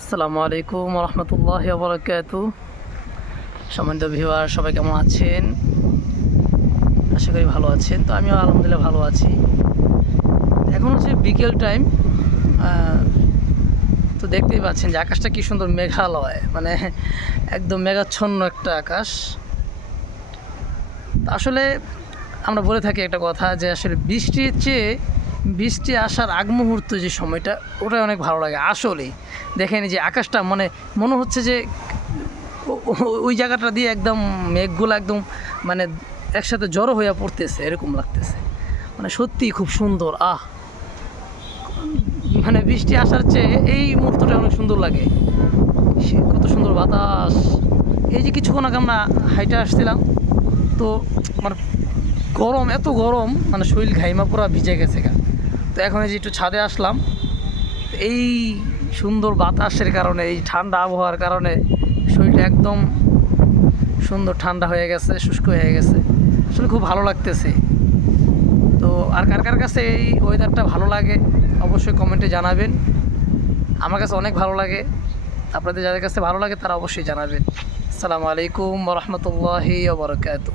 আসসালামু আলাইকুম রহমতুল্লাহ বরকাত সম্মানিত ভিউয়ার সবাই কেমন আছেন? আশা করি ভালো আছেন। তো আমিও আলহামদুলিল্লাহ ভালো আছি। এখন হচ্ছে বিকেল টাইম। তো দেখতেই পাচ্ছেন যে আকাশটা কী সুন্দর মেঘালয়। মানে একদম মেঘাচ্ছন্ন একটা আকাশ। আসলে আমরা বলে থাকি একটা কথা যে আসলে বৃষ্টির চেয়ে বৃষ্টি আসার আগ মুহূর্ত যে সময়টা, ওটাই অনেক ভালো লাগে। আসলেই দেখেন যে আকাশটা মানে মনে হচ্ছে যে ওই জায়গাটা দিয়ে একদম মেঘগুলো একদম মানে একসাথে জড়ো হয়ে পড়তেছে, এরকম লাগতেছে। মানে সত্যিই খুব সুন্দর, আহ! মানে বৃষ্টি আসার চেয়ে এই মুহূর্তটা অনেক সুন্দর লাগে। সে কত সুন্দর বাতাস। এই যে কিছুক্ষণ আগে আমরা হাইটে আসছিলাম, তো মানে গরম, এত গরম মানে শরীর ঘাইমা পুরো ভিজে গেছে গা। তো এখন এই যে একটু ছাদে আসলাম। এই সুন্দর বাতাসের কারণে, এই ঠান্ডা আবহাওয়ার কারণে শরীরটা একদম সুন্দর ঠান্ডা হয়ে গেছে, শুষ্ক হয়ে গেছে। আসলে খুব ভালো লাগতেছে। তো আর কার কার কাছে এই ওয়েদারটা ভালো লাগে অবশ্যই কমেন্টে জানাবেন। আমার কাছে অনেক ভালো লাগে। আপনাদের যাদের কাছে ভালো লাগে তারা অবশ্যই জানাবেন। আসসালামু আলাইকুম রহমতুল্লাহি বরকাত